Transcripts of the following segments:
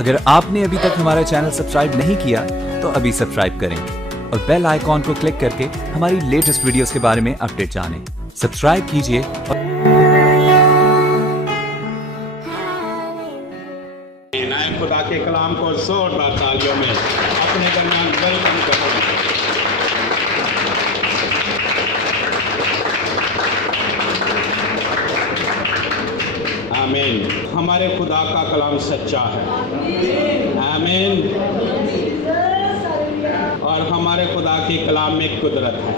اگر آپ نے ابھی تک ہمارا چینل سبسکرائب نہیں کیا تو ابھی سبسکرائب کریں اور بیل آئیکن کو کلک کر کے ہماری لیٹسٹ ویڈیوز کے بارے میں اپڈیٹ جانیں. سبسکرائب کیجئے اور خدا کے کلام کو زوردار تالیوں میں اپنے درمیان ویلکم کرو. آمین. ہمارے خدا کا کلام سچا ہے. آمین. اور ہمارے خدا کے کلام میں قدرت ہے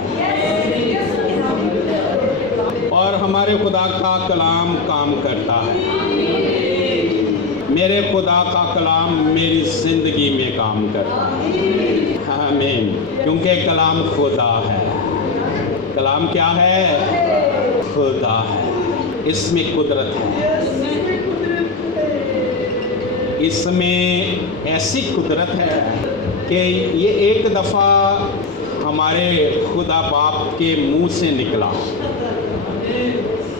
اور ہمارے خدا کا کلام کام کرتا ہے. میرے خدا کا کلام میری زندگی میں کام کرتا ہے. آمین. کیونکہ کلام خدا ہے. کلام کیا ہے؟ خدا ہے. اس میں قدرت ہے. اس میں ایسی قدرت ہے کہ یہ ایک دفعہ ہمارے خدا باپ کے منہ سے نکلا.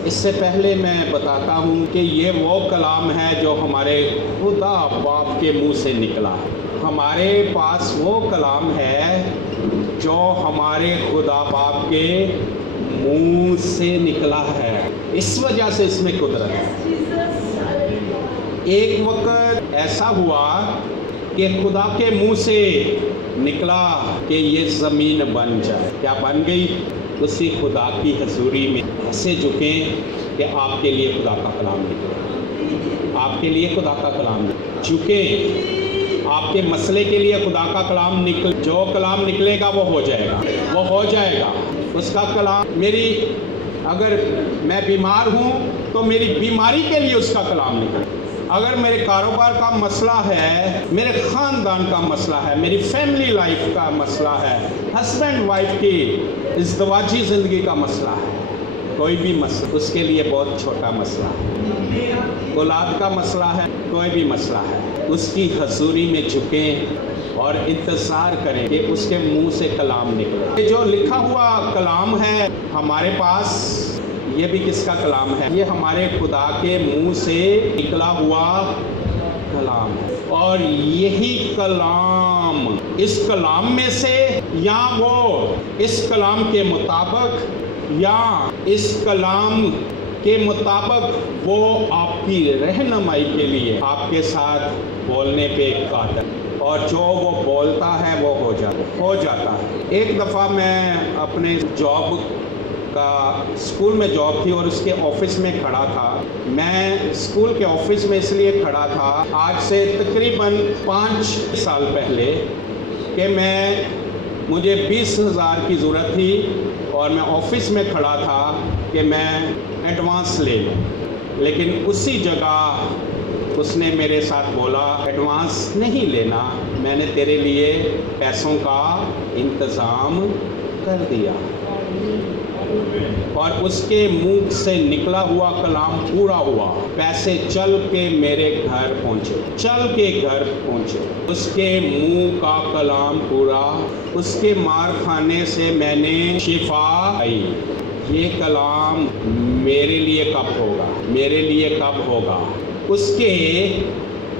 اس سے پہلے میں بتاتا ہوں کہ یہ وہ کلام ہے جو ہمارے خدا باپ کے منہ سے نکلا. ہمارے پاس وہ کلام ہے جو ہمارے خدا باپ کے منہ سے نکلا ہے. اس وجہ سے اس میں قدرت ہے. ایک وقت ایسا ہوا کہ خدا کے منہ سے نکلا کہ یہ زمین بن جائے. کیا بن گئی؟ اسی خدا کی حضوری میں ایسے جھکیں کہ آپ کے لیے خدا کا کلام نکلے. آپ کے لیے خدا کا کلام نکلے. چونکہ آپ کے مسئلے کے لیے خدا کا کلام نکل جو کلام نکلے گا وہ ہو جائے گا. وہ ہو جائے گا. اس کا کلام میری اگر میں بیمار ہوں تو میری بیماری کے لیے اس کا کلام نکلے. اگر میرے کاروبار کا مسئلہ ہے، میرے خاندان کا مسئلہ ہے، میری فیملی لائف کا مسئلہ ہے، ہسبینڈ وائف کی ازدواجی زندگی کا مسئلہ ہے، کوئی بھی مسئلہ اس کے لیے بہت چھوٹا مسئلہ ہے، اولاد کا مسئلہ ہے، کوئی بھی مسئلہ ہے، اس کی حضوری میں جھکیں اور انتظار کریں کہ اس کے منہ سے کلام نکلے. یہ جو لکھا ہوا کلام ہے ہمارے پاس، یہ بھی کس کا کلام ہے؟ یہ ہمارے خدا کے منہ سے نکلا ہوا کلام ہے. اور یہی کلام اس کلام میں سے یا وہ اس کلام کے مطابق یا اس کلام کے مطابق وہ آپ کی رہنمائی کے لیے آپ کے ساتھ بولنے پہ قادر ہے. اور جو وہ بولتا ہے وہ ہو جاتا ہے. ایک دفعہ میں اپنے جاب کا اسکول میں جاب تھی اور اس کے آفس میں کھڑا تھا. میں اسکول کے آفس میں اس لیے کھڑا تھا آج سے تقریباً 5 سال پہلے کہ مجھے 20,000 کی ضرورت تھی اور میں آفس میں کھڑا تھا کہ میں ایڈوانس لے لوں. لیکن اسی جگہ اس نے میرے ساتھ بولا ایڈوانس نہیں لینا، میں نے تیرے لیے پیسوں کا انتظام کر دیا. اور اس کے منہ سے نکلا ہوا کلام پورا ہوا. پیسے چل کے میرے گھر پہنچے. اس کے منہ کا کلام پورا. اس کے مار کھانے سے میں نے شفا پائی. یہ کلام میرے لیے کب ہوگا؟ اس کے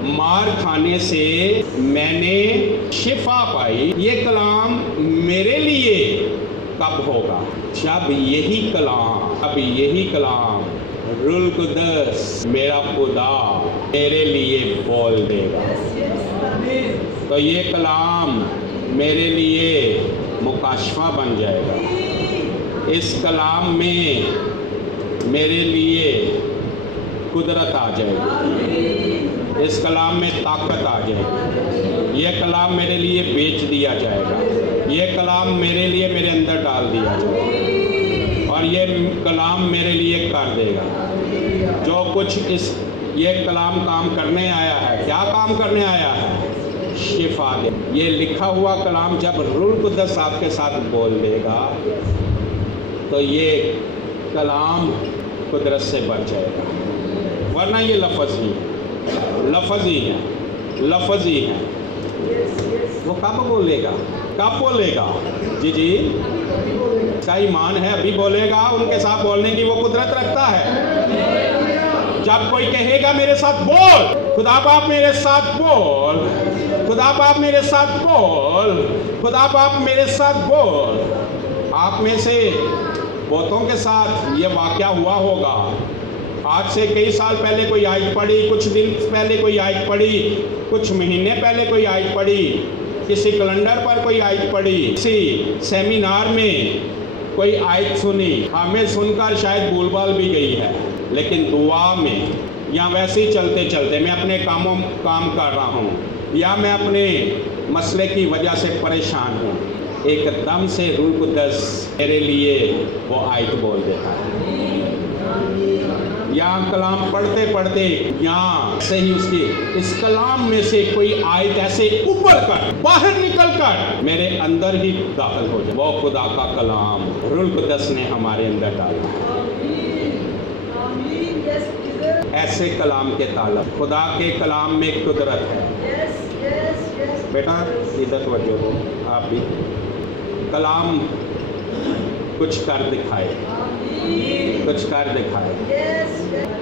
مار کھانے سے میں نے شفا پائی. یہ کلام میرے لیے کب ہوگا؟ جب یہی کلام روح القدس میرا خدا میرے لیے بول دے گا. تو یہ کلام میرے لیے مکاشفہ بن جائے گا. اس کلام میں میرے لیے قدرت آ جائے گی. اس کلام میں طاقت آ جائے گی. یہ کلام میرے لیے بیچ دیا جائے گا. یہ کلام میرے لیے میرے اندر ڈال دیا جائے گا اور یہ کلام میرے لیے کر دے گا. جو کچھ یہ کلام کام کرنے آیا ہے. کیا کام کرنے آیا ہے؟ شفا دے. یہ لکھا ہوا کلام جب روح القدس آپ کے ساتھ بول دے گا تو یہ کلام قدرت سے بڑھ جائے گا. ورنہ یہ لفظ ہی ہے. وہ کب بولے گا؟ جی اس کا ایمان ہے ابھی بولے گا. ان کے ساتھ بولنے کی وہ قدرت رکھتا ہے. जब कोई कहेगा मेरे साथ बोल, खुदा बाप मेरे साथ बोल, खुदा बाप मेरे साथ बोल, खुदा बाप मेरे साथ बोल। आप में से बहुतों के साथ ये वाक़या हुआ होगा। आज से कई साल पहले कोई आयत पढ़ी, कुछ दिन पहले कोई आयत पढ़ी, कुछ महीने पहले कोई आयत पढ़ी, किसी कैलेंडर पर कोई आयत पढ़ी, किसी सेमिनार में कोई आयत सुनी, हमें सुनकर शायद भूलभाल भी गई है, लेकिन दुआ में या वैसे ही चलते चलते मैं अपने काम कर रहा हूँ या मैं अपने मसले की वजह से परेशान हूँ, एकदम से रूह कुद्दस मेरे लिए वो आयत बोल देता है। या कलाम पढ़ते पढ़ते यहाँ से ही उसकी इस कलाम में से कोई आयत ऐसे ऊपर कर बाहर निकल कर मेरे अंदर ही दाखिल हो जाए। वो खुदा का कलाम रूह कुद्दस ने हमारे अंदर डाला है। ऐसे कलाम के ताल्लुक, खुदा के कलाम में कुदरत है। बेटा इधर तवज्जो दो, आप भी। कलाम कुछ कर दिखाए, कुछ कर दिखाए।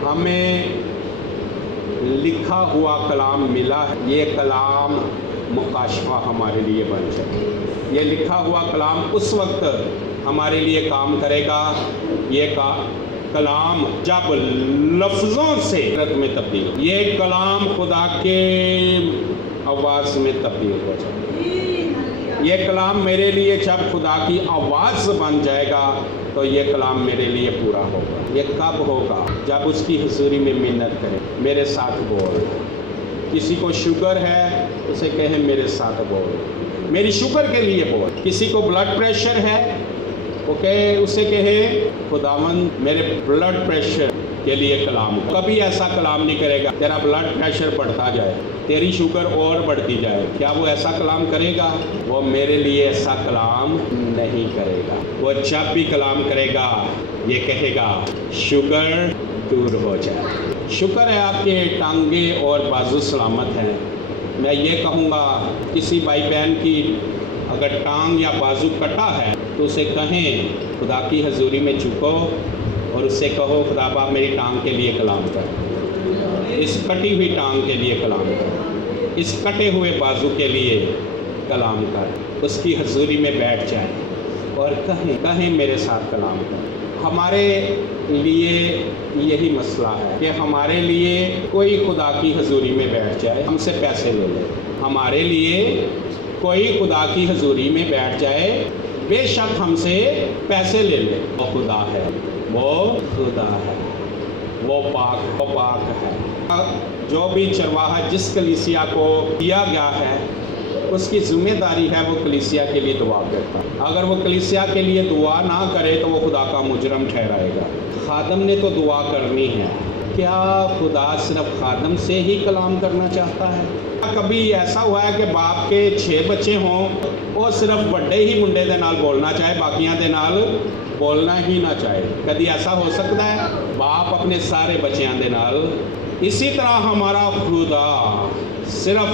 हमें लिखा हुआ कलाम मिला है, ये कलाम मुकाशफा हमारे लिए बन जाए। ये लिखा हुआ कलाम उस वक्त हमारे लिए काम करेगा, ये कलाम जब लफ्ज़ों से रत में तब्दील, ये कलाम खुदा के आवाज़ में तब्दील हो जाए। ये कलाम मेरे लिए जब खुदा की आवाज़ बन जाएगा तो ये कलाम मेरे लिए पूरा होगा। ये कब होगा? जब उसकी हुजूरी में मिन्नत करें, मेरे साथ बोल। किसी को शुगर है उसे कहें मेरे साथ बोल, मेरी शुगर के लिए बोल। किसी को ब्लड प्रेशर है उसे कहे खुदावंद मेरे ब्लड प्रेशर के लिए कलाम। कभी ऐसा कलाम नहीं करेगा तेरा ब्लड प्रेशर बढ़ता जाए, तेरी शुगर और बढ़ती जाए। क्या वो ऐसा कलाम करेगा? वो मेरे लिए ऐसा कलाम नहीं करेगा। वो जब भी कलाम करेगा ये कहेगा शुगर दूर हो जाए। शुक्र है आपके टांगे और बाजू सलामत हैं। मैं ये कहूँगा किसी भाई बहन की अगर टांग या बाजू कटा है तो उसे कहें खुदा की हजूरी में झुको और उससे कहो खुदा बाप मेरी टांग के लिए कलाम कर, इस कटी हुई टांग के लिए कलाम कर, इस कटे हुए बाजू के लिए कलाम कर। उसकी हजूरी में बैठ जाए और कहें मेरे साथ कलाम कर। हमारे लिए यही मसला है कि हमारे लिए कोई खुदा की हजूरी में बैठ जाए, हमसे पैसे ले ले। हमारे लिए कोई खुदा की हजूरी में बैठ जाए, बेशक हमसे पैसे ले ले। वो खुदा है, वो खुदा है, वो पाक है। जो भी चरवाहा जिस कलीसिया को दिया गया है उसकी जिम्मेदारी है वो कलीसिया के लिए दुआ करता है। अगर वो कलीसिया के लिए दुआ ना करे तो वो खुदा का मुजरम ठहराएगा। खादम ने तो दुआ करनी है। क्या खुदा सिर्फ खादम से ही कलाम करना चाहता है? कभी ऐसा हुआ है कि बाप के 6 बच्चे हों और सिर्फ बड़े ही मुंडे दे नाल बोलना चाहे, बाकियां दे नाल बोलना ही ना चाहे? कभी ऐसा हो सकता है? बाप अपने सारे बच्चों दे नाल। इसी तरह हमारा खुदा सिर्फ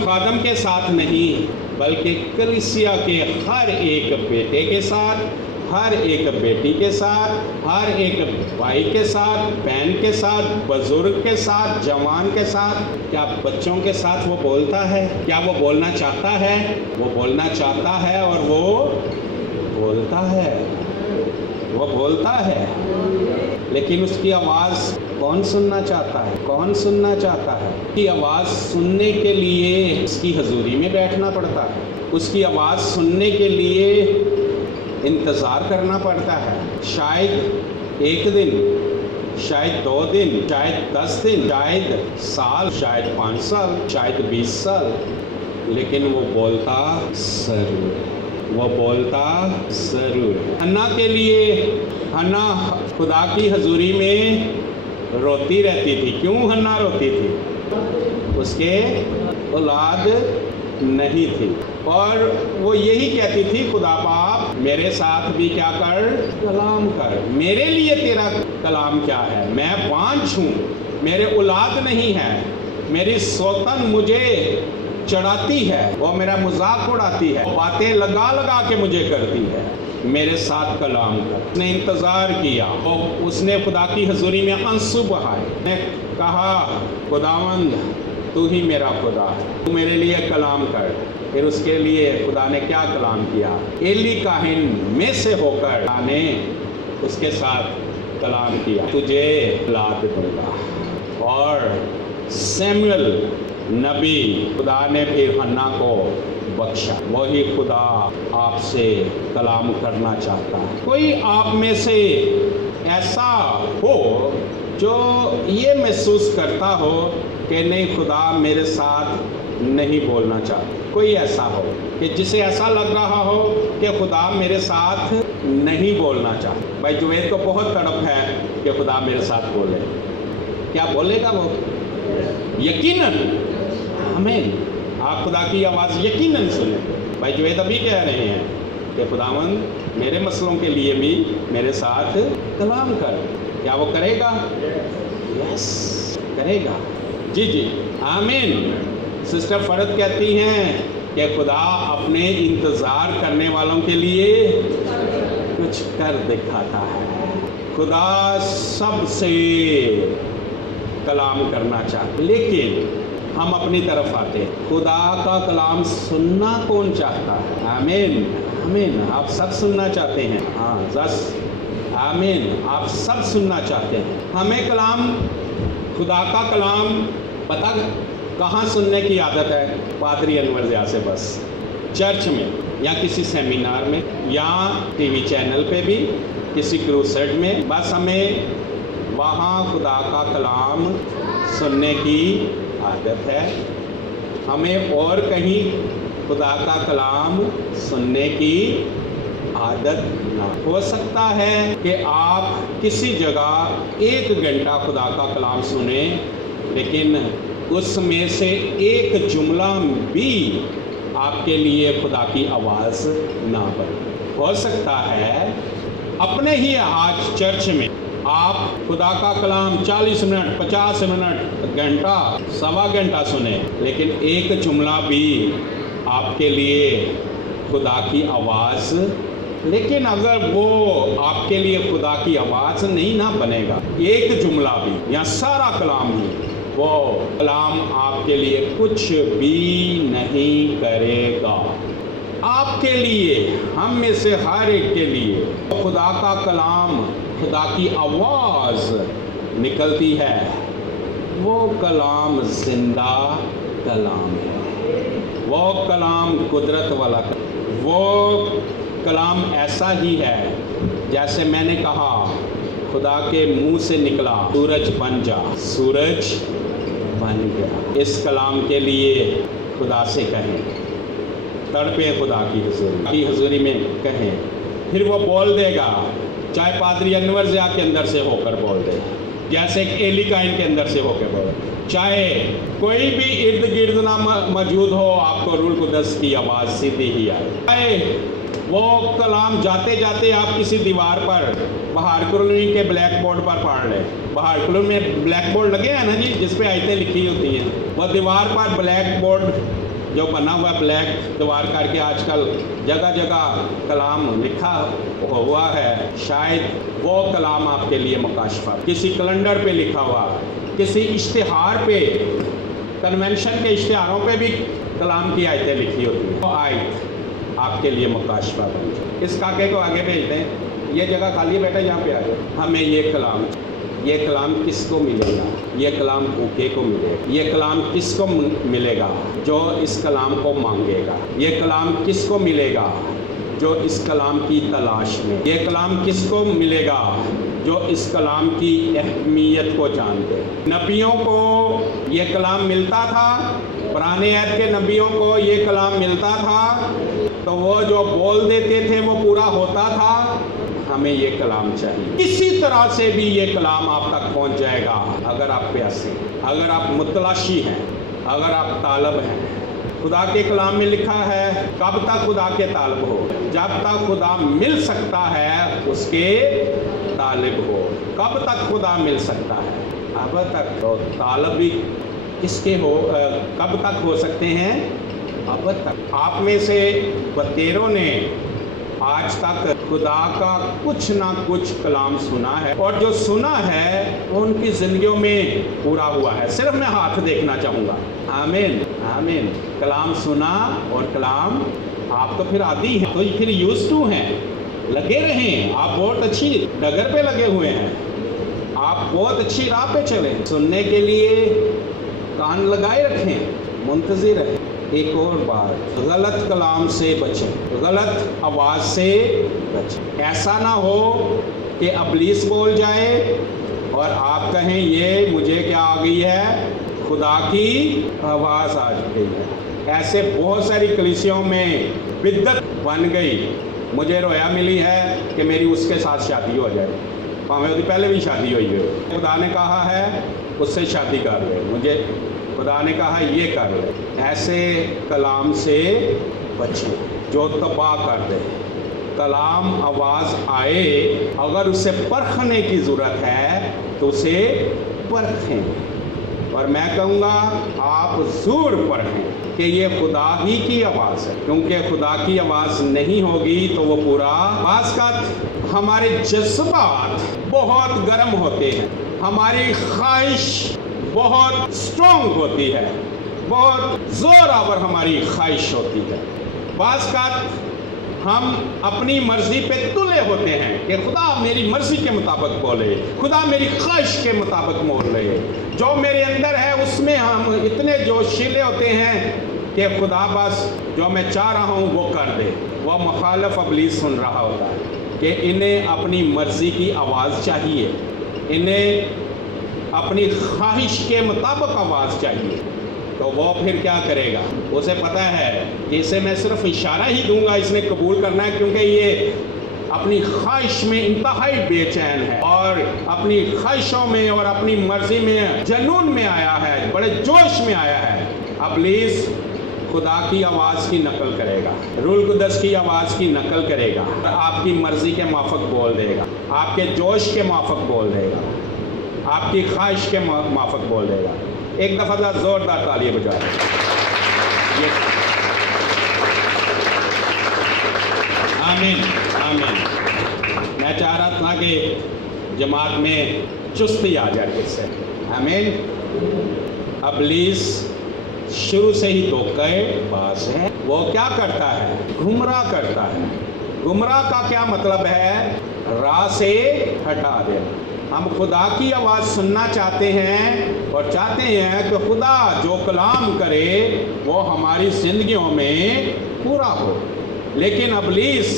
खादम के साथ नहीं बल्कि कलीसिया के हर एक बेटे के साथ, हर एक बेटी के साथ, हर एक भाई के साथ, बहन के साथ, बुजुर्ग के साथ, जवान के साथ, क्या बच्चों के साथ वो बोलता है? क्या वो बोलना चाहता है? वो बोलना चाहता है और वो बोलता है, वो बोलता है। लेकिन उसकी आवाज़ कौन सुनना चाहता है? कौन सुनना चाहता है? उसकी आवाज़ सुनने के लिए उसकी हजूरी में बैठना पड़ता है। उसकी आवाज़ सुनने के लिए इंतज़ार करना पड़ता है। शायद 1 दिन, शायद 2 दिन, शायद 10 दिन, शायद साल, शायद 5 साल, शायद 20 साल, लेकिन वो बोलता ज़रूर, वो बोलता ज़रूर। हन्ना के लिए, हन्ना खुदा की हजूरी में रोती रहती थी। क्यों हन्ना रोती थी? उसके औलाद नहीं थी और वो यही कहती थी खुदा बाप मेरे साथ भी क्या कर, कलाम कर। मेरे लिए तेरा कलाम क्या है? मैं 5 हूँ, मेरे औलाद नहीं है। मेरी सौतन मुझे चढ़ाती है, वो मेरा मजाक उड़ाती है, वो बातें लगा लगा के मुझे करती है। मेरे साथ कलाम कर। उसने इंतज़ार किया और उसने खुदा की हजूरी में आंसू बहाए। ने कहा, खुदावंद तू ही मेरा खुदा है, तू मेरे लिए कलाम कर। फिर उसके लिए खुदा ने क्या कलाम किया? एली काहिन में से होकर खुदा ने उसके साथ कलाम किया, तुझे औलाद दूंगा। और सैमुअल नबी, खुदा ने फिर हन्ना को बख्शा। वही खुदा आपसे कलाम करना चाहता है। कोई आप में से ऐसा हो जो ये महसूस करता हो कि नहीं, खुदा मेरे साथ नहीं बोलना चाहता। कोई ऐसा हो कि जिसे ऐसा लग रहा हो कि खुदा मेरे साथ नहीं बोलना चाहता। भाई जुवैद को बहुत तड़प है कि खुदा मेरे साथ बोले। क्या बोलेगा वो? यकीनन, आमीन। आप खुदा की आवाज़ यकीनन सुने। भाई जुवैद अभी कह रहे हैं कि खुदावंद मेरे मसलों के लिए भी मेरे साथ कलाम कर। क्या वो करेगा? यस, करेगा। जी जी, आमीन। सिस्टर फरद कहती हैं कि खुदा अपने इंतज़ार करने वालों के लिए कुछ कर दिखाता है। खुदा सबसे कलाम करना चाहते, लेकिन हम अपनी तरफ आते हैं। खुदा का कलाम सुनना कौन चाहता है? आमीन, आमीन। आप सब सुनना चाहते हैं। हाँ, जस आमीन, आप सब सुनना चाहते हैं। हमें कलाम, खुदा का कलाम पता कहाँ सुनने की आदत है? पादरी अनवर ज़िया से बस, चर्च में या किसी सेमिनार में या टीवी चैनल पे भी किसी क्रूसेड में। बस हमें वहाँ खुदा का कलाम सुनने की आदत है। हमें और कहीं खुदा का कलाम सुनने की आदत ना। हो सकता है कि आप किसी जगह 1 घंटा खुदा का कलाम सुने, लेकिन उसमें से एक जुमला भी आपके लिए खुदा की आवाज़ ना बने। हो सकता है अपने ही आज चर्च में आप खुदा का कलाम 40 मिनट, 50 मिनट, घंटा, सवा घंटा सुने, लेकिन एक जुमला भी आपके लिए खुदा की आवाज़। लेकिन अगर वो आपके लिए खुदा की आवाज़ नहीं ना बनेगा, एक जुमला भी या सारा कलाम ही, वो कलाम आपके लिए कुछ भी नहीं करेगा। आपके लिए, हम में से हर एक के लिए खुदा का कलाम, खुदा की आवाज़ निकलती है, वो कलाम जिंदा कलाम है। वो कलाम कुदरत वाला कलाम, वो कलाम ऐसा ही है जैसे मैंने कहा, खुदा के मुंह से निकला, सूरज बन जा, सूरज बन गया। इस कलाम के लिए खुदा से कहें, तड़पे खुदा की हुजूरी में कहें, फिर वो बोल देगा। चाहे पादरी अनवर ज़िया के अंदर से होकर बोल दे, जैसे एली काहिन के अंदर से होकर बोल, चाहे कोई भी इर्द गिर्द ना मौजूद हो, आपको रूह कुदस की आवाज़ सीधी ही आए। चाहे वो कलाम जाते जाते आप किसी दीवार पर, बाहर कॉलोनी के ब्लैक बोर्ड पर पढ़ लें। बाहर कॉलोनी में ब्लैक बोर्ड लगे हैं ना जी, जिस पे आयतें लिखी होती हैं। वो दीवार पर ब्लैक बोर्ड जो बना हुआ, ब्लैक दीवार करके आजकल जगह जगह कलाम लिखा हुआ है, शायद वो कलाम आपके लिए मुकाशफा। किसी कैलेंडर पे लिखा हुआ, किसी इश्तिहार पे, कन्वेंशन के इश्तिहारों पे भी कलाम की आयतें लिखी होती हैं। वो आयत आपके लिए मुकाशफा बन जाए। इस काके को आगे भेज दें, ये जगह खाली है बेटा, यहाँ पे आ जाए। हमें ये कलाम किसको मिलेगा? ये कलाम भूखे को मिलेगा। ये कलाम किसको मिलेगा? जो इस कलाम को मांगेगा। ये कलाम किसको मिलेगा? जो इस कलाम की तलाश में। ये कलाम किसको मिलेगा? जो इस कलाम की अहमियत को जानते। नबियों को ये कलाम मिलता था, पुराने ऐत के नबियों को ये कलाम मिलता था, तो वो जो बोल देते थे वो पूरा होता था। हमें ये कलाम चाहिए। किसी तरह से भी ये कलाम आप तक पहुंच जाएगा, अगर आप प्यासे, अगर आप मुतलाशी हैं, अगर आप तालब हैं। खुदा के कलाम में लिखा है, कब तक खुदा के तालब हो? जब तक खुदा मिल सकता है उसके तालिब हो। कब तक खुदा मिल सकता है? अब तक। तो तालब भी किसके हो, कब तक हो सकते हैं? अब तक। आप में से बतेरों ने آج تک خدا کا کچھ نہ کچھ کلام سنا ہے، اور جو سنا ہے وہ ان کی زندگیوں میں پورا ہوا ہے۔ صرف میں ہاتھ دیکھنا چاہوں گا۔ آمین آمین۔ کلام سنا اور کلام آپ تو پھر عادی ہیں، تو پھر یوز ٹو ہیں، لگے رہیں۔ آپ بہت اچھی ڈگر پہ لگے ہوئے ہیں، آپ بہت اچھی راہ پہ چلیں، سننے کے لیے کان لگائے رکھیں، منتظر رہیں۔ ایک اور بات، غلط کلام سے بچیں، غلط آواز سے بچیں۔ ایسا نہ ہو کہ ابلیس بول جائے اور آپ کہیں یہ مجھے کیا آ گئی ہے، خدا کی آواز آ گئی ہے۔ ایسے بہت ساری کلیسیوں میں بدعت بن گئی۔ مجھے رویا ملی ہے کہ میری اس کے ساتھ شادی ہو جائے، ہمیں پہلے بھی شادی ہوئی ہے، خدا نے کہا ہے اس سے شادی کر لے، مجھے خدا نے کہا یہ کر لے۔ ایسے کلام سے بچیں جو تباہ کر دے۔ کلام آواز آئے، اگر اسے پرکھنے کی ضرورت ہے تو اسے پرکھیں، اور میں کہوں گا آپ ضرور پرکھیں کہ یہ خدا ہی کی آواز ہے، کیونکہ خدا کی آواز نہیں ہوگی تو وہ پورا۔ بعض کا ہمارے جذبات بہت گرم ہوتے ہیں، ہماری خواہش بہت اسٹرانگ ہوتی ہے، بہت زور آور ہماری خواہش ہوتی ہے۔ بعض کا ہم اپنی مرضی پہ تلے ہوتے ہیں کہ خدا میری مرضی کے مطابق بولے، خدا میری خواہش کے مطابق بول رہے، جو میرے اندر ہے اس میں ہم اتنے جوشیلے ہوتے ہیں کہ خدا بس جو میں چاہ رہا ہوں وہ کر دے۔ وہ مخالف ابلیس سن رہا ہوتا ہے کہ انہیں اپنی مرضی کی آواز چاہیے، انہیں اپنی خواہش کے مطابق آواز چاہیے، تو وہ پھر کیا کرے گا؟ اسے پتہ ہے کہ اسے میں صرف اشارہ ہی دوں گا، اس نے قبول کرنا ہے، کیونکہ یہ اپنی خواہش میں انتہائی بے چین ہے، اور اپنی خواہشوں میں اور اپنی مرضی میں جنون میں آیا ہے، بڑے جوش میں آیا ہے۔ ابلیس خدا کی آواز کی نقل کرے گا، روح القدس کی آواز کی نقل کرے گا، آپ کی مرضی کے موافق بول دے گا، آپ کے جوش کے موافق بول دے گا، آپ کی خواہش کے موافق بول دے گا۔ ایک دفعہ ذرا زوردار تالیاں بجائیں۔ آمین آمین۔ میں چاہ رہا تھا کہ جماعت میں چستی آ جائے اس سے۔ آمین۔ ابلیس شروع سے ہی دھوکے باز ہے، وہ کیا کرتا ہے؟ گمراہ کرتا ہے۔ گمراہ کا کیا مطلب ہے؟ راہ سے ہٹا دینا۔ ہم خدا کی آواز سننا چاہتے ہیں اور چاہتے ہیں کہ خدا جو کلام کرے وہ ہماری زندگیوں میں پورا ہو، لیکن ابلیس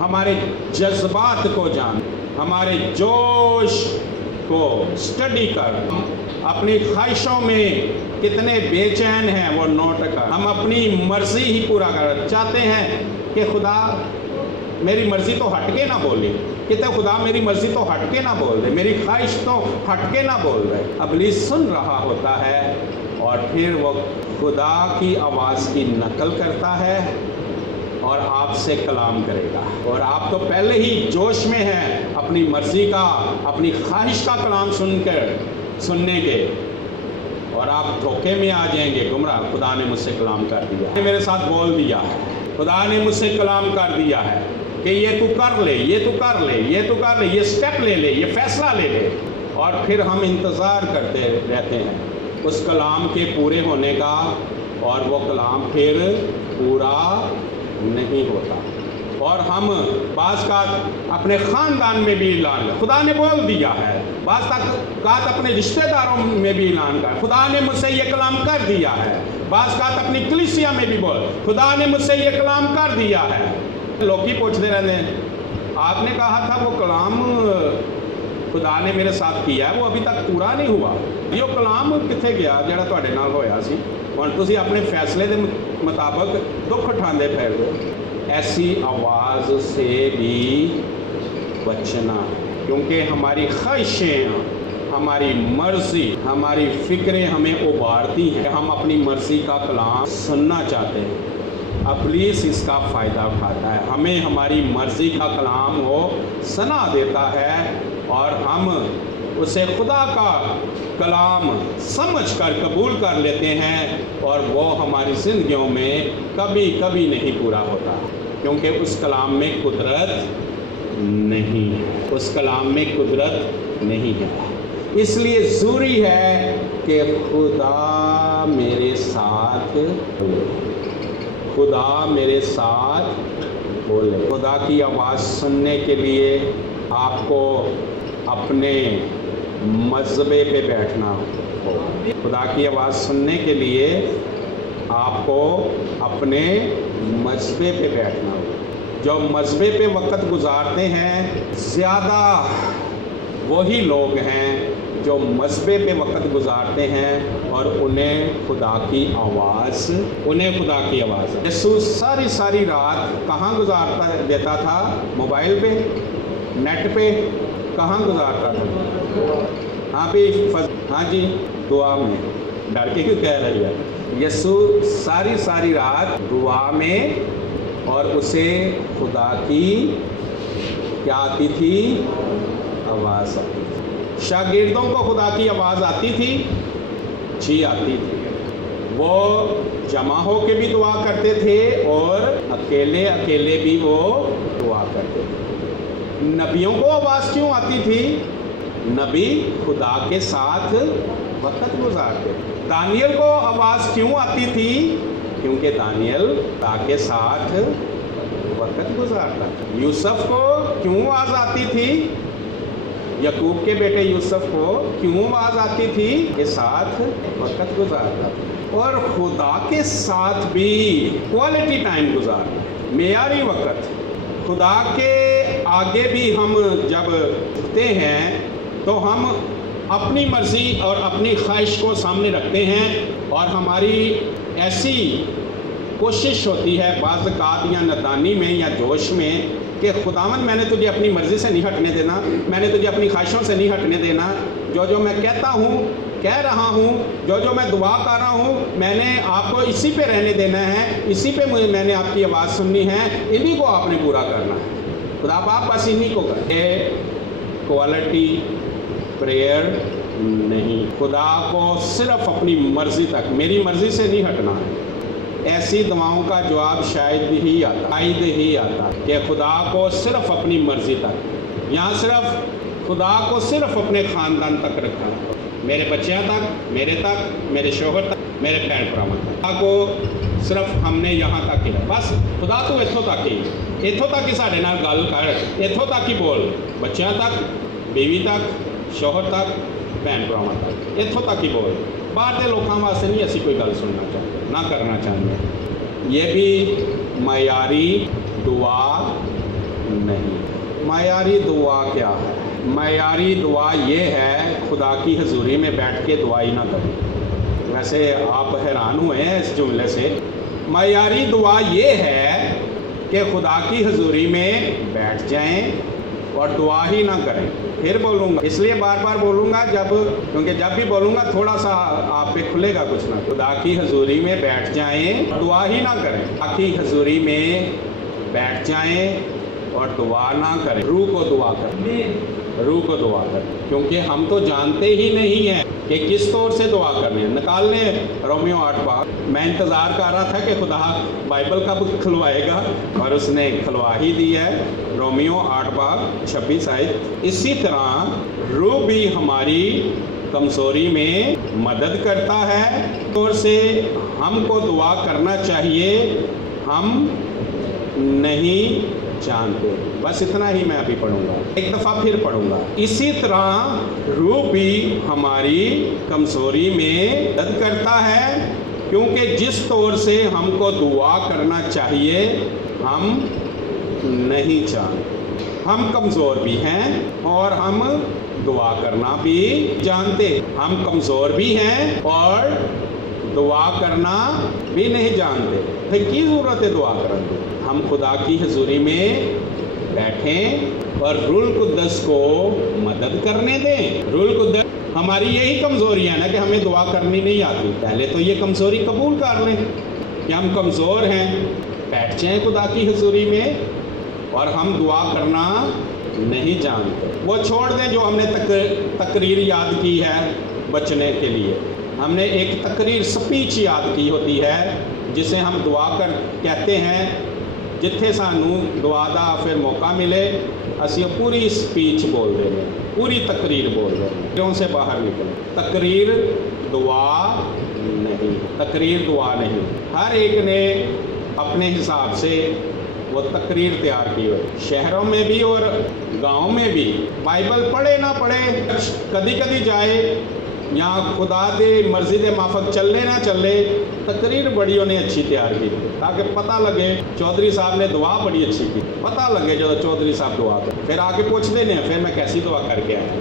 ہمارے جذبات کو جان، ہمارے جوش کو اسٹڈی کر، اپنی خواہشوں میں کتنے بے چین ہیں وہ نوٹ کر، ہم اپنی مرضی ہی پورا کر چاہتے ہیں کہ خدا میری مرضی تو ہٹ کے نہ بولے، کہتے خدا میری مرضی تو ہٹ کے نہ بول دے، میری خواہش تو ہٹ کے نہ بول دے۔ ابلیس سن رہا ہوتا ہے اور پھر وہ خدا کی آواز کی نقل کرتا ہے اور آپ سے کلام کرے گا، اور آپ تو پہلے ہی جوش میں ہیں اپنی مرضی کا، اپنی خواہش کا کلام سننے کے، اور آپ دھوکے میں آ جائیں گے۔ گمراہ، خدا نے مجھ سے کلام کر دیا، میرے ساتھ بول دیا ہے، خدا نے مجھ سے کلام کر دیا ہے کہ یہ تو کر لے، یہ تو کر لے، یہ تو کر لے، یہ سٹیپ لے لے، یہ فیصلہ لے لے، اور پھر ہم انتظار کرتے رہتے ہیں اس کلام کے پورے ہونے کا، اور وہ کلام پھر پورا نہیں ہوتا۔ اور ہم بعض کا اپنے خاندان میں بھی اعلان کر، خدا نے بول دیا ہے، بعض کا اپنے رشتہ داروں میں بھی اعلان کر، خدا نے مجھ سے یہ کلام کر دیا ہے، بعض کا اپنی کلیسیا میں بھی بول، خدا نے مجھ سے یہ کلام کر دیا ہے۔ لوگ ہی پوچھتے رہتے ہیں، آپ نے کہا تھا وہ کلام خدا نے میرے ساتھ کیا ہے وہ ابھی تک پورا نہیں ہوا، یہ کلام کتنے گیا جڑا تواڈے نال ہویا سی، اور تسی اپنے فیصلے دے مطابق دکھ اٹھاندے پھر دو۔ ایسی آواز سے بھی بچنا، کیونکہ ہماری خواہشیں، ہماری مرضی، ہماری فکریں ہمیں ابھارتی ہیں، ہم اپنی مرضی کا کلام سننا چاہتے ہیں۔ ابلیس اس کا فائدہ اٹھاتا ہے، ہمیں ہماری مرضی کا کلام وہ سنا دیتا ہے، اور ہم اسے خدا کا کلام سمجھ کر قبول کر لیتے ہیں، اور وہ ہماری زندگیوں میں کبھی کبھی نہیں پورا ہوتا۔ کیونکہ اس کلام میں قدرت نہیں ہے، اس کلام میں قدرت نہیں ہے۔ اس لیے ضروری ہے کہ خدا میرے ساتھ بولے، خدا میرے ساتھ بولے۔ خدا کی آواز سننے کے لیے آپ کو اپنے مذہبے پہ بیٹھنا ہو۔ خدا کی آواز سننے کے لیے آپ کو اپنے مذہبے پہ بیٹھنا ہو۔ جو مذہبے پہ وقت گزارتے ہیں زیادہ وہی لوگ ہیں جو مذہبے پہ وقت گزارتے ہیں اور انہیں خدا کی آواز یسوع ساری رات کہاں گزارتا دیتا تھا؟ موبائل پہ، نیٹ پہ، کہاں گزارتا تھا؟ ہاں جی دعا میں۔ ڈر کے کیوں کہہ رہی ہے؟ یسوع ساری رات دعا میں، اور اسے خدا کی کیا آتی تھی؟ آواز آتی تھی۔ شاگردوں کو خدا کی آواز آتی تھی؟ جی آتی تھی۔ وہ جمع ہو کے بھی دعا کرتے تھے اور اکیلے بھی وہ دعا کرتے تھے۔ نبیوں کو آواز کیوں آتی تھی؟ نبی خدا کے ساتھ وقت گزارتے تھے۔ دانیل کو آواز کیوں آتی تھی؟ کیونکہ دانیل خدا کے ساتھ وقت گزارتا تھا۔ یوسف کو کیوں آواز آتی تھی؟ یعقوب کے بیٹے یوسف کو کیوں آواز آتی تھی؟ کے ساتھ وقت گزارتا تھا۔ اور خدا کے ساتھ بھی کوالٹی ٹائم گزارنا، معیاری وقت۔ خدا کے آگے بھی ہم جب جھکتے ہیں تو ہم اپنی مرضی اور اپنی خواہش کو سامنے رکھتے ہیں، اور ہماری ایسی کوشش ہوتی ہے بعض اوقات یا نادانی میں یا جوش میں کہ خداوند میں نے تجھے اپنی مرضی سے نہیں ہٹنے دینا، میں نے تجھے اپنی خواہشوں سے نہیں ہٹنے دینا، جو میں کہتا ہوں کہہ رہا ہوں، جو میں دعا کر رہا ہوں، میں نے آپ کو اسی پہ رہنے دینا ہے، اسی پہ میں نے آپ کی آواز سننی ہے، انہی کو آپ نے پورا کرنا ہے۔ خدا باپ بس انہی کو کرے۔ کوالٹی پریئر نہیں، خدا کو صرف اپنی مرضی تک، میری مرضی سے نہیں ہٹنا ہے۔ ایسی دعاؤں کا جواب شاید ہی آتا کہ خدا کو صرف اپنی مرضی تک، یہاں صرف خدا کو صرف اپنے خاندان تک رکھا، میرے بچیاں تک، میرے شوہر تک، میرے بہن بھراواں تک، خدا کو صرف ہم نے یہاں تک ہی، بس خدا تو اتھوں تک ہی ساڈے نال گل کر، اتھوں تک ہی بول، بچیاں تک، بیوی تک، شوہر تک، بہن بھراواں تک، اتھوں تک ہی بول۔ باہر کے لوگوں واسطے نہیں اسی کوئی گل سننا چاہتے، نہ کرنا چاہتے۔ یہ بھی معیاری دعا نہیں۔ معیاری دعا کیا ہے؟ معیاری دعا یہ ہے خدا کی حضوری میں بیٹھ کے دعا ہی نہ کریں۔ ویسے آپ حیران ہوئے ہیں اس جملے سے۔ معیاری دعا یہ ہے کہ خدا کی حضوری میں بیٹھ جائیں اور دعا ہی نہ کریں۔ پھر بولوں گا، اس لیے بار بار بولوں گا کیونکہ جب بھی بولوں گا تھوڑا سا آپ پہ کھلے گا کچھ نہ۔ خدا کی حضوری میں بیٹھ جائیں، دعا ہی نہ کریں۔ خدا کی حضوری میں بیٹھ جائیں اور دعا نہ کریں، روح کو دعا کریں، کیونکہ ہم تو جانتے ہی نہیں ہیں کہ کس طور سے دعا کرنے ہیں۔ نکال لیں رومیو 8 میں انتظار کر رہا تھا کہ خدا بائبل کب کھلوائے گا، اور اس نے کھلوا ہی دی ہے۔ رومیو 8:26 آیت۔ اسی طرح روح بھی ہماری کمزوری میں مدد کرتا ہے، طور سے ہم کو دعا کرنا چاہیے، ہم نہیں جانتے۔ بس اتنا ہی میں ابھی پڑھوں گا، ایک دفعہ پھر پڑھوں گا۔ اسی طرح روح بھی ہماری کمزوری میں مدد کرتا ہے، کیونکہ جس طور سے ہم کو دعا کرنا چاہیے ہم نہیں جانتے۔ ہم کمزور بھی ہیں اور ہم دعا کرنا بھی جانتے۔ ہم کمزور بھی ہیں اور دعا کرنا بھی نہیں جانتے۔ پھر کی ضرورت ہے دعا کرنے؟ ہم خدا کی حضوری میں بیٹھیں اور روح القدس کو مدد کرنے دیں۔ روح القدس، ہماری یہی کمزوری ہے نا کہ ہمیں دعا کرنی نہیں آتی۔ پہلے تو یہ کمزوری قبول کر لیں کہ ہم کمزور ہیں، بیٹھ جائیں خدا کی حضوری میں، اور ہم دعا کرنا نہیں جانتے۔ وہ چھوڑ دیں جو ہم نے تقریر یاد کی ہے بچنے کے لیے۔ ہم نے ایک تقریر، سپیچ یاد کی ہوتی ہے جسے ہم دعا کہتے ہیں ਜਿੱਥੇ ਸਾਨੂੰ ਦੁਆ ਦਾ ਫਿਰ ਮੌਕਾ ਮਿਲੇ ਅਸੀਂ ਉਹ ਪੂਰੀ ਸਪੀਚ ਬੋਲਦੇ ਨੇ, पूरी तकरीर बोल रहे हैं, क्यों से बाहर निकले। तकरीर दुआ नहीं, तकरीर दुआ नहीं। हर एक ने अपने हिसाब से वो तकरीर तैयार की हो, शहरों में भी और गाँव में भी। बाइबल पढ़े ना पढ़े, कदी कदी जाए या खुदा दे मर्जी दे माफक चले ना चले, तकरीर बड़ी उन्हें अच्छी तैयार की ताकि पता लगे चौधरी साहब ने दुआ बड़ी अच्छी की, पता लगे जो चौधरी साहब दुआ कर। फिर आके पूछते ने फिर मैं कैसी दुआ करके आया,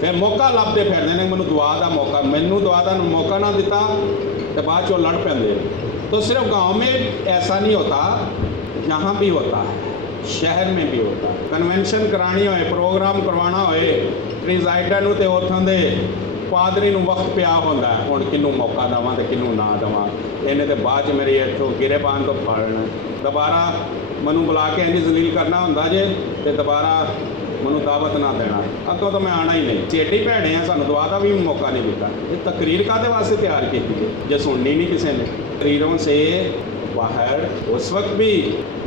फिर मौका लभते फिरते ने मैनू दुआ का मौका, मैनू दुआ का मौका ना दिता तो बाद चो लड़ पैंदे। तो सिर्फ गाँव में ऐसा नहीं होता, यहाँ भी होता है, शहर में भी होता है। कन्वेंशन करानी होए, प्रोग्राम करवाना होए, प्रिजाइडर नूं ते उत्थों दे पादरी नूं वक्त पिया होंदा है, हुण किनू मौका देवां ते किनू ना देवां। इन्हें तो बाद च मेरी इत्थों गिरेबान तो फाड़ना, दोबारा मैनू बुला के इंज जलील करना होंदा जे ते दोबारा मैनू दावत ना देना, अगों तो मैं आना ही नहीं। चेटे ही भैड़े हैं, सानू दुआ का भी मौका नहीं दिता। ये तकरीर काहदे वास्ते तैयार की थी जे सुननी नहीं किसी ने। तकरीरों से बाहर उस वक्त भी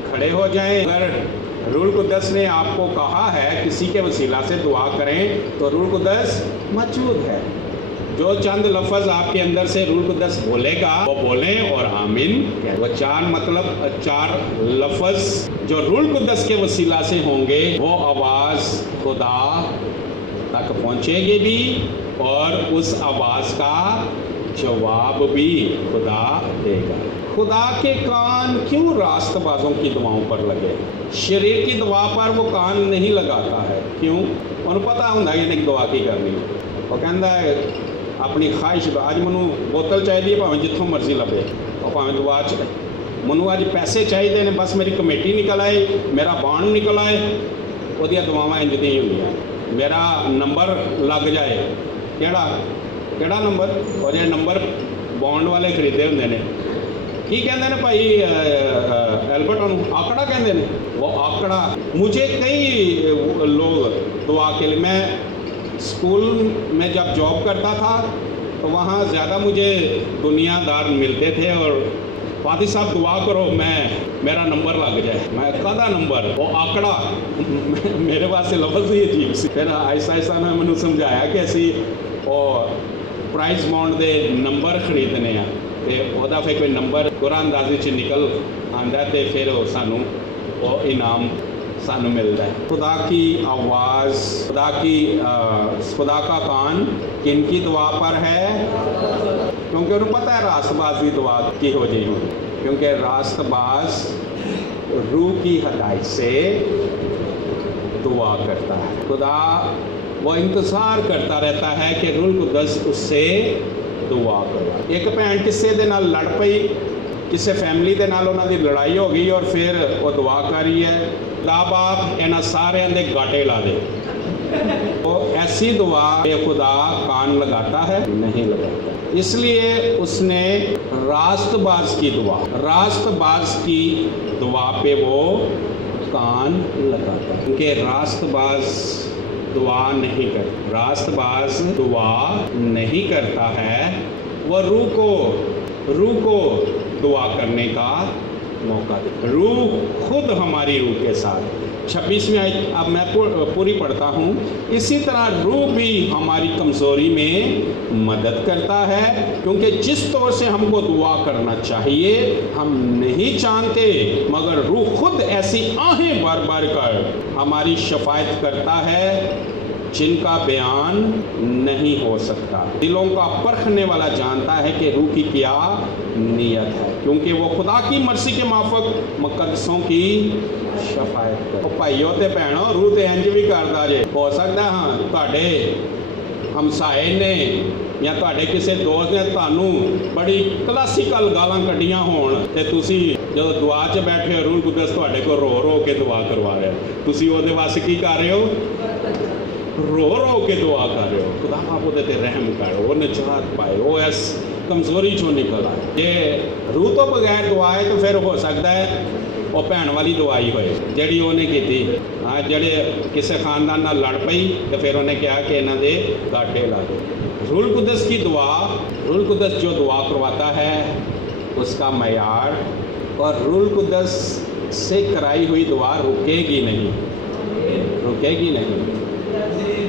खड़े हो जाएं। अगर रूल कुद्दस ने आपको कहा है किसी के वसीला से दुआ करें तो रूल कुद्दस मौजूद है। जो चंद लफ्ज़ आपके अंदर से रूल कुद्दस बोलेगा वो बोलें और आमीन। वो चार लफ्ज़ जो रूल कुद्दस के वसीला से होंगे वो आवाज़ खुदा तक पहुँचेगी भी और उस आवाज़ का जवाब भी खुदा देगा। खुदा के कान क्यों रास्तबाजों की दुआओं पर लगे? शरीर की दुआ पर वो कान नहीं लगाता है, क्यों? उन्हें पता होता है कि दुआ की करनी। वो कहता है अपनी ख्वाहिश, अज मैनू बोतल चाहिए भावें जितों मर्जी लभे, और भावें दुआ च मैनू अज पैसे चाहिए ने, बस मेरी कमेटी निकल आए, मेरा बाण निकल आए, वो दुआवां इंज दी होंदियां। मेरा नंबर लग जाए, केड़ा नंबर? और जो नंबर बॉन्ड वाले खरीदे होंगे ने की कहते हैं भाई एल्बर्ट आंकड़ा कहते हैं, वो आंकड़ा। मुझे कई लोग दुआ के लिए, मैं स्कूल में जब जॉब करता था तो वहाँ ज़्यादा मुझे दुनियादार मिलते थे और फादी साहब दुआ करो मेरा नंबर लग जाए। मैं कदा नंबर? वो आंकड़ा मेरे वास्ते लफ्ज़ ही अजीब सी। फिर आहिस्ता आहिस्ता ने मैनू समझाया कि असी और प्राइज बॉन्ड के नंबर खरीदने हैं तो वह फिर कोई नंबर कुरानदाजी च निकल आंदा तो फिर सानू वो इनाम सानू मिलता है। खुदा की आवाज़, खुदा का कान किन की दुआ पर है? क्योंकि उन्हें पता है रास्तबाज की दुआ की हो जाए होगी, क्योंकि रास्तबाज रूह की हदायत से दुआ करता है। खुदा वो इंतज़ार करता रहता है कि रूह कुद्दस उससे दुआ करवा। एक भैन किसी दे नाल लड़ पई, किसी फैमिली दे नाल उन्हां दी लड़ाई हो गई और फिर वो दुआ कर रही है खुदा बाप इन्हां सारियां दे गाटे ला दे। तो ऐसी दुआ खुदा कान लगाता है? नहीं लगाता। इसलिए उसने रास्तबाज की दुआ पे वो कान लगाता है, क्योंकि रास्तबाज दुआ नहीं करता। रास्तबाज दुआ नहीं करता है, वह रूह को दुआ करने का मौका दे। रूह खुद हमारी रूह के साथ 26वीं आयत अब मैं पूरी पढ़ता हूँ। इसी तरह रूह भी हमारी कमज़ोरी में मदद करता है, क्योंकि जिस तौर से हमको दुआ करना चाहिए हम नहीं जानते, मगर रूह खुद ऐसी आहें भर भर कर हमारी शफायत करता है जिनका बयान नहीं हो सकता। दिलों का परखने वाला जानता है कि रूह की क्या नीयत है, क्योंकि वो खुदा की मर्जी के माफक मुकद्दसों की शफायत कर। भाइयों ते भैनों, रूह ते इंज भी करदा जे। हो सकता हाँ तुहाडे हमसाए ने या तुहाडे किसी दोस्त ने तुहानू बड़ी क्लासिकल गालां कड्डियां होण ते तुसी जदों दुआ च बैठे रूह कुद्दस तुहाडे कोल रो रो के दुआ करवा रहे हो, तुसी ओहदे वास्ते की कर रहे हो? रो रो के दुआ कर रहे हो, खुदा आप उहदे ते रहम कर, वो निजात पाए, वो इस कमज़ोरी चों निकल आए। जे रूह तो बगैर दुआ है तो फिर हो सकता है वो भैन वाली दुआई होए जिहड़ी उहने कीती। हाँ, जिहड़े किसी खानदान नाल लड़ पई तो फिर उन्हें कहा कि इन्हां दे गाटे ला दो। रूह कुद्दस की दुआ, रूह कुद्दस जो दुआ करवाता है उसका मयार और रूह कुद्दस से कराई हुई दुआ रुकेगी नहीं।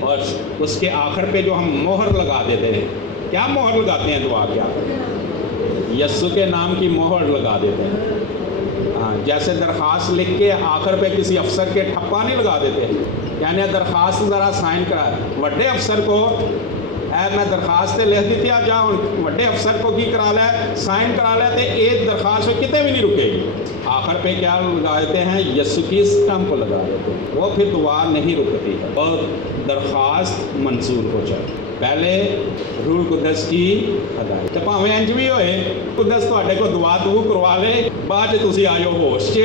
और उसके आखिर पे जो हम मोहर लगा देते हैं, क्या मोहर लगाते हैं दुआ के आखिर? यस्सु के नाम की मोहर लगा देते हैं। हाँ, जैसे दरख्वास्त लिख के आखिर पे किसी अफसर के ठप्पा नहीं लगा देते, यानी दरख्वास्त ज़रा साइन करा, वड्डे अफसर को मैं दरखास्त लिख दी थी, आप जाओ वड्डे अफसर को की करा लै, साइन करा लै, तो एक दरखास्त कितने भी नहीं रुकेगी। आखिर पे क्या लगा देते हैं? यस्सु की स्टंप लगा देते हैं, वो फिर दुआ नहीं रुकती है और दरखास्त मंजूर हो जाए। पहले रूल कुदस की हदायत, तो भावें इंज भी होए कुदस तुहाडे को दुआ तू करवा ले, बाद तुसी आयो होश च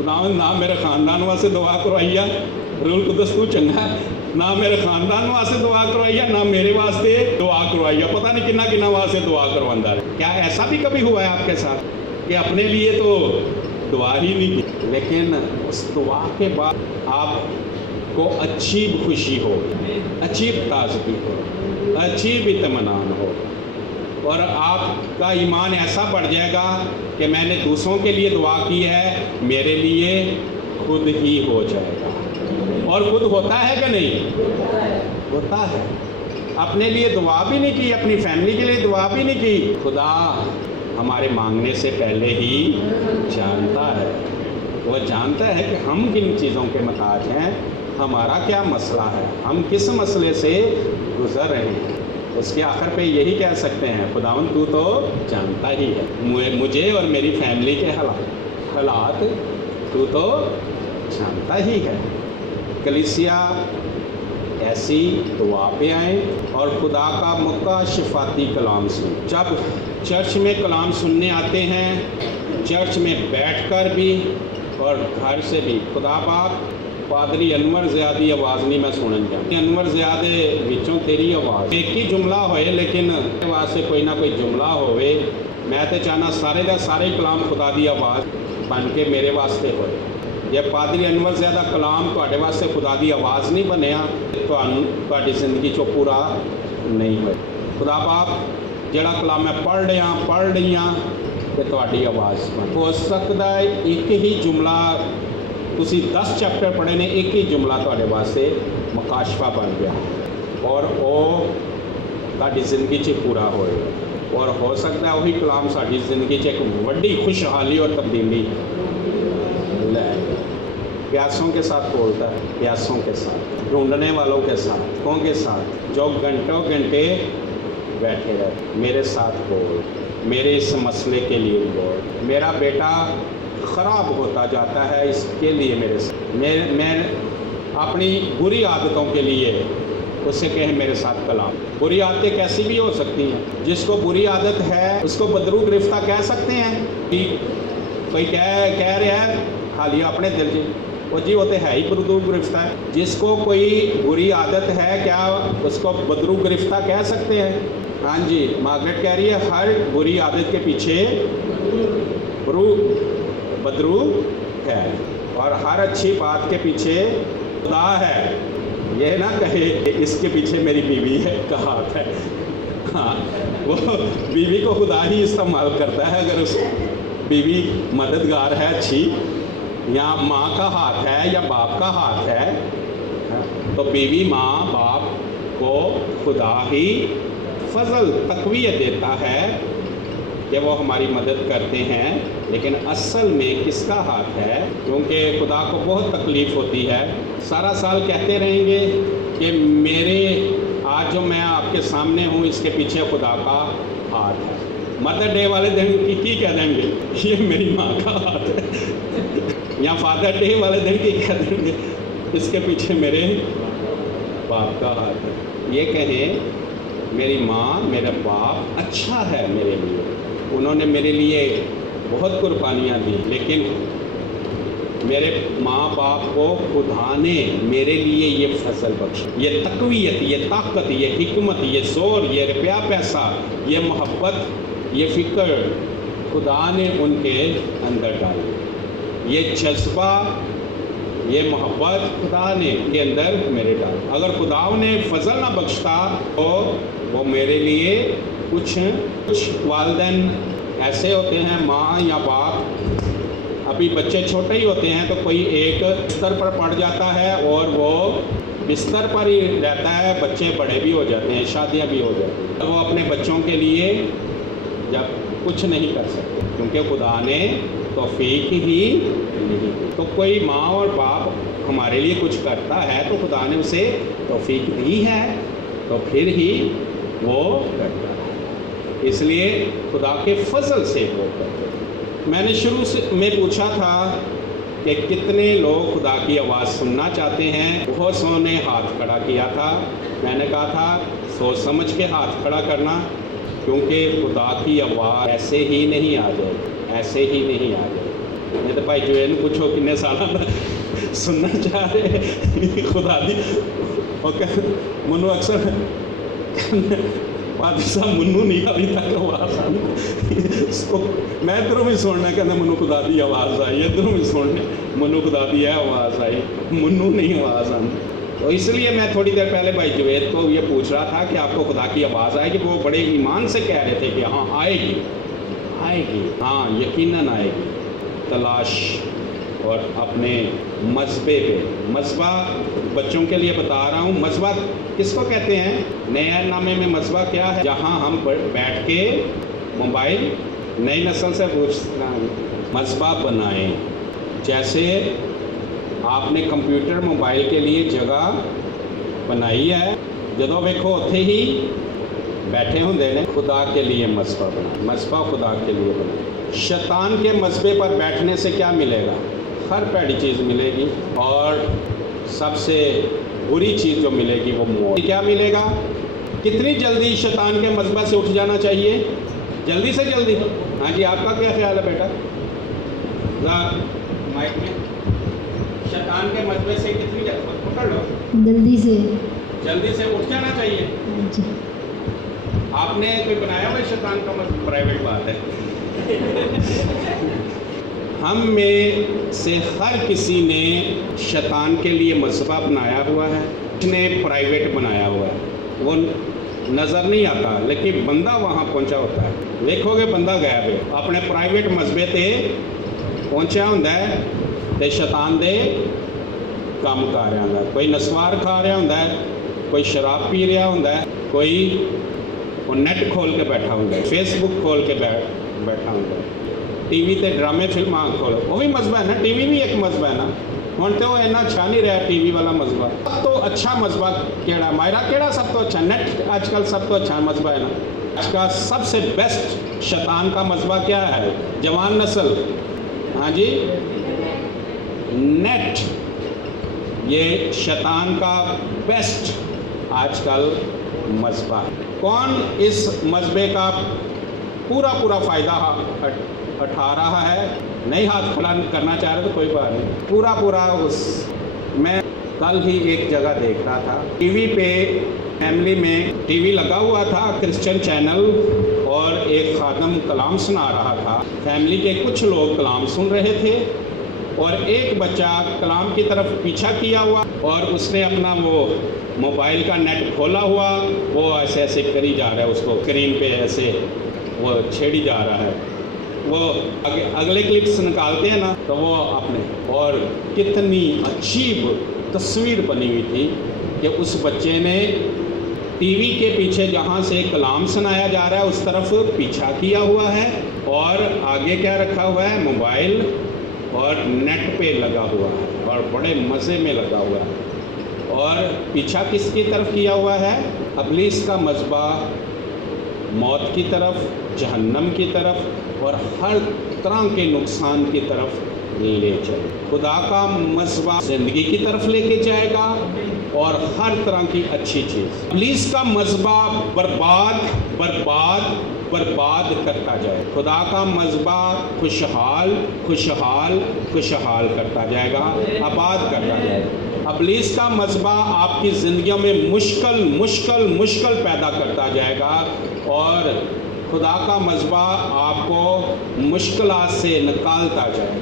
ना मेरे खानदान वास्ते दुआ करवाई आ, रूल कुदस तू चंगा, ना मेरे खानदान वास्ते दुआ करवाई है, ना मेरे वास्ते दुआ करवाई है, पता नहीं कितना कितना वास्ते दुआ करवांदा है। क्या ऐसा भी कभी हुआ है आपके साथ कि अपने लिए तो दुआ ही नहीं की, लेकिन उस दुआ के बाद आपको अच्छी खुशी हो, अच्छी ताज़गी हो, अच्छी इत्मीनान हो और आपका ईमान ऐसा बढ़ जाएगा कि मैंने दूसरों के लिए दुआ की है, मेरे लिए खुद ही हो जाएगा। और खुद होता है कि नहीं? होता है। अपने लिए दुआ भी नहीं की, अपनी फैमिली के लिए दुआ भी नहीं की, खुदा हमारे मांगने से पहले ही जानता है। वो जानता है कि हम किन चीज़ों के मुहताज हैं, हमारा क्या मसला है, हम किस मसले से गुज़र रहे हैं। उसके आखिर पे यही कह सकते हैं, खुदावंद तू तो जानता ही है, मुझे और मेरी फैमिली के हालात तू तो जानता ही है। कलीसिया ऐसी दुआ पे आए और खुदा का मुक्का शिफाती कलाम सुन। जब चर्च में कलाम सुनने आते हैं, चर्च में बैठकर भी और घर से भी, खुदा बाप पादरी अनवर ज़ियादी आवाज़ नहीं मैं सुनन जा, अनवर ज़ियादे विचों तेरी आवाज़, एक ही जुमला होए लेकिन वास्ते कोई ना कोई जुमला होवे। मैं तो चाहना सारे का सारे कलाम खुदा दी आवाज़ बन के मेरे वास्ते होए। जे पादरी अनवर ज़्यादा कलाम तुहाडे वास्ते खुदा दी आवाज़ नहीं बनया, तुहाडी जिंदगी चो पूरा नहीं होए। खुदा बाप जिहड़ा कलाम मैं पढ़ रही हाँ तो तुहाडी आवाज़ बन। हो सकता है एक ही जुमला, तुसी 10 चैप्टर पढ़े ने, एक ही जुमला तुहाडे वास्ते मकाशफा बन गया और वो तुहाडी जिंदगी च पूरा होएगा। और हो सकता है वही कलाम साडी जिंदगी च एक वड्डी खुशहाली और तब्दीली ले। प्यासों के साथ बोलता है, प्यासों के साथ, ढूंढने वालों के साथ जो घंटों घंटे बैठे रहे, मेरे साथ बोल, मेरे इस मसले के लिए बोल। मेरा बेटा ख़राब होता जाता है, इसके लिए मेरे साथ, मैं अपनी बुरी आदतों के लिए उससे कहे मेरे साथ कलाम। बुरी आदतें कैसी भी हो सकती हैं, जिसको बुरी आदत है उसको बदरू गिरफ्ता कह सकते हैं कि कोई कह रहा है हालिया अपने दिल जी, वो जी होते है ही बदरू गिरफ्ता है। जिसको कोई बुरी आदत है क्या उसको बदरू गिरफ्ता कह सकते हैं? हाँ जी, मार्गरेट कह रही है हर बुरी आदत के पीछे बदरू है और हर अच्छी बात के पीछे खुदा है। यह ना कहे कि इसके पीछे मेरी बीवी है का हाथ है। हाँ, वो बीवी को खुदा ही इस्तेमाल करता है। अगर उस बीवी मददगार है अच्छी, या माँ का हाथ है या बाप का हाथ है, तो बीवी माँ बाप को खुदा ही फजल तकवीयत देता है कि वो हमारी मदद करते हैं। लेकिन असल में किसका हाथ है? क्योंकि खुदा को बहुत तकलीफ़ होती है। सारा साल कहते रहेंगे कि मेरे आज जो मैं आपके सामने हूँ इसके पीछे खुदा का हाथ है। मदर डे वाले दिन की कह देंगे ये मेरी माँ का हाथ है, या फादर डे वाले दिन की कह देंगे इसके पीछे मेरे बाप का हाथ है। ये कहें मेरी माँ मेरा बाप अच्छा है मेरे लिए, उन्होंने मेरे लिए बहुत कुर्बानियाँ दी, लेकिन मेरे माँ बाप को खुदा ने मेरे लिए ये फसल बख्शा, ये तकवीयत, ये ताकत, ये हिकमत, ये जोर, ये रुपया पैसा, ये मोहब्बत, ये फ़िक्र खुदा ने उनके अंदर डाली। ये जज्बा, ये मोहब्बत खुदा ने उनके अंदर मेरे डाली। अगर खुदा ने फजल ना बख्शता तो वो मेरे लिए कुछ वालिदैन ऐसे होते हैं, माँ या बाप ابھی بچے چھوٹے ہی ہوتے ہیں تو کوئی ایک بستر پر پڑ جاتا ہے اور وہ بستر پر ہی رہتا ہے، بچے بڑے بھی ہو جاتے ہیں، شادیاں بھی ہو جاتی ہیں، وہ اپنے بچوں کے لیے جب کچھ نہیں کر سکتے کیونکہ خدا نے توفیق ہی نہیں۔ تو کوئی ماں اور باپ ہمارے لیے کچھ کرتا ہے تو خدا نے اسے توفیق دی ہے تو پھر ہی وہ کرتا ہے، اس لیے خدا کے فضل سے وہ کرتے ہیں۔ میں نے شروع میں پوچھا تھا کہ کتنے لوگ خدا کی آواز سننا چاہتے ہیں، بہت سو نے ہاتھ کھڑا کیا تھا۔ میں نے کہا تھا سوچ سمجھ کے ہاتھ کھڑا کرنا، کیونکہ خدا کی آواز ایسے ہی نہیں آ جائے گی، ایسے ہی نہیں آ جائے گی۔ نہیں تو بھائی جو ہے پوچھو کتنے سالہ سننا چاہ رہے خدا دی، منو اکثر پادری صاحب منو نہیں ابھی تک آواز آئی، میں ادھروں بھی سننا کہنا منو خدا دی آواز آئی، ادھروں بھی سننے منو خدا دی ہے آواز آئی، منو نہیں آواز آئی۔ تو اس لیے میں تھوڑی دیر پہلے بھائی جوید کو یہ پوچھ رہا تھا کہ آپ کو خدا کی آواز آئے گی، وہ بڑے ایمان سے کہہ رہے تھے کہ ہاں آئے گی، آئے گی، ہاں یقیناً آئے گی۔ تلاش اور اپنے مذبے پہ، مذبح بچوں کے لیے بتا رہا ہوں، مذبح کس کو کہتے ہیں؟ نئے نامے میں مذبح کیا ہے؟ جہاں ہم بیٹھ کے موبائل، نئی نسل سے پوچھنا مذبح بنائیں، جیسے آپ نے کمپیوٹر موبائل کے لیے جگہ بنائی ہے، جدوں ویکھو اتھے ہی بیٹھے ہوندے نے، خدا کے لیے مذبح بنا، مذبح خدا کے لیے بنا۔ شیطان کے مذبے پر بیٹھنے سے کیا ملے گا؟ ہر پیڑی چیز ملے گی، اور سب سے بری چیز جو ملے گی وہ موت۔ کیا ملے گا؟ کتنی جلدی شیطان کے مذبح سے اٹھ جانا چاہیے؟ جلدی سے جلدی۔ ہاں جی، آپ کا کیا خیال ہے بیٹا؟ مائک میں شیطان کے مذبح سے کتنی جلدی پکڑ لو؟ جلدی سے اٹھ جانا چاہیے۔ آپ نے کوئی بنایا ہوا شیطان کا مذبح؟ پرائیویٹ بات ہے۔ ہم میں سے ہر کسی نے شیطان کے لیے مذبح بنایا ہوا ہے، اس نے پرائیویٹ بنایا ہوا ہے، وہ نظر نہیں آتا لیکن بندہ وہاں پہنچا ہوتا ہے۔ دیکھو گے بندہ غائب ہے، اپنے پرائیویٹ مذبے تے پہنچا ہوندا ہے تے شیطان دے کام کر رہا ہوندا ہے۔ کوئی نسوار کھا رہا ہوندا ہے، کوئی شراب پی رہا ہوندا ہے، کوئی وہ نیٹ کھول کے بیٹھا ہوندا ہے، فیس بک کھول کے بیٹھا ہوندا ہے، ٹی وی تے ڈرامے فلماں کھولو، وہ بھی مذبح ہے نا، ٹی وی بھی ایک مذبح ہے نا۔ ہوں تو وہ اینا اچھا نہیں رہا ٹی وی والا مذبح۔ سب تو اچھا مذبح کیڑا؟ مائرا کیڑا سب تو اچھا؟ نیٹ آج کل سب تو اچھا مذبح ہے نا۔ آج کا سب سے بیسٹ شیطان کا مذبح کیا ہے؟ جوان نسل، ہاں جی، نیٹ، یہ شیطان کا بیسٹ آج کل مذبح ہے۔ کون اس مذبح کا پورا فائدہ اٹھا رہا ہے؟ نہیں ہاتھ کھڑا کرنا چاہ رہے تو کوئی بات نہیں، پورا اس۔ میں کل ہی ایک جگہ دیکھ رہا تھا، ٹی وی پہ فیملی میں ٹی وی لگا ہوا تھا، کرسچن چینل، اور ایک خادم کلام سنا رہا تھا، فیملی کے کچھ لوگ کلام سن رہے تھے، اور ایک بچہ کلام کی طرف پیچھا کیا ہوا، اور اس نے اپنا وہ موبائل کا نیٹ کھولا ہوا، وہ ایسے کری جا رہا ہے، اس کو اسکرین پہ ایسے وہ چھیڑی جا رہا ہے۔ وہ اگلے کلپس نکالتے ہیں نا تو وہ اپنے، اور کتنی عجیب تصویر بنی ہوئی تھی کہ اس بچے نے ٹی وی کے پیچھے جہاں سے کلام سنایا جا رہا ہے اس طرف پیچھا کیا ہوا ہے، اور آگے کیا رکھا ہوا ہے؟ موبائل، اور نیٹ پہ لگا ہوا ہے، اور بڑے مزے میں لگا ہوا ہے، اور پیچھا کس کی طرف کیا ہوا ہے؟ ابلیس کا مذبح، موت کی طرف، جہنم کی طرف، اور ہر طرح کے نقصان کی طرف لے جائے۔ خدا کا مذبح زندگی کی طرف لے کے جائے گا، اور ہر طرح کی اچھی چیز۔ ابلیس کا مذبح برباد کرتا جائے، خدا کا مذبح خوشحال کرتا جائے گا، آباد کرتا جائے گا۔ ابلیس کا مذبح آپ کی زندگیوں میں مشکل پیدا کرتا جائے گا، اور خدا کا مذبح آپ کو مشکلات سے نکالتا جائے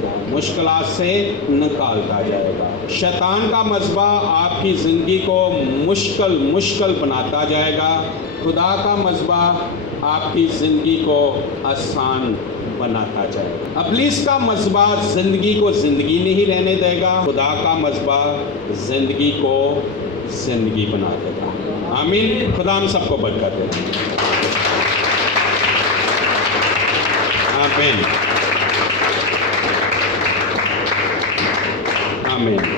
گا، شیطان کا مذبح آپ کی زندگی کو مشکل بناتا جائے گا، خدا کا مذبح آپ کی زندگی کو آسان بناتا جائے گا۔ ابلیس کا مذبح زندگی کو زندگی نہیں رہنے دے گا، خدا کا مذبح زندگی کو زندگی بنا دے گا۔ آمین۔ خدا ہم سب کو برکت دے۔ آمین آمین۔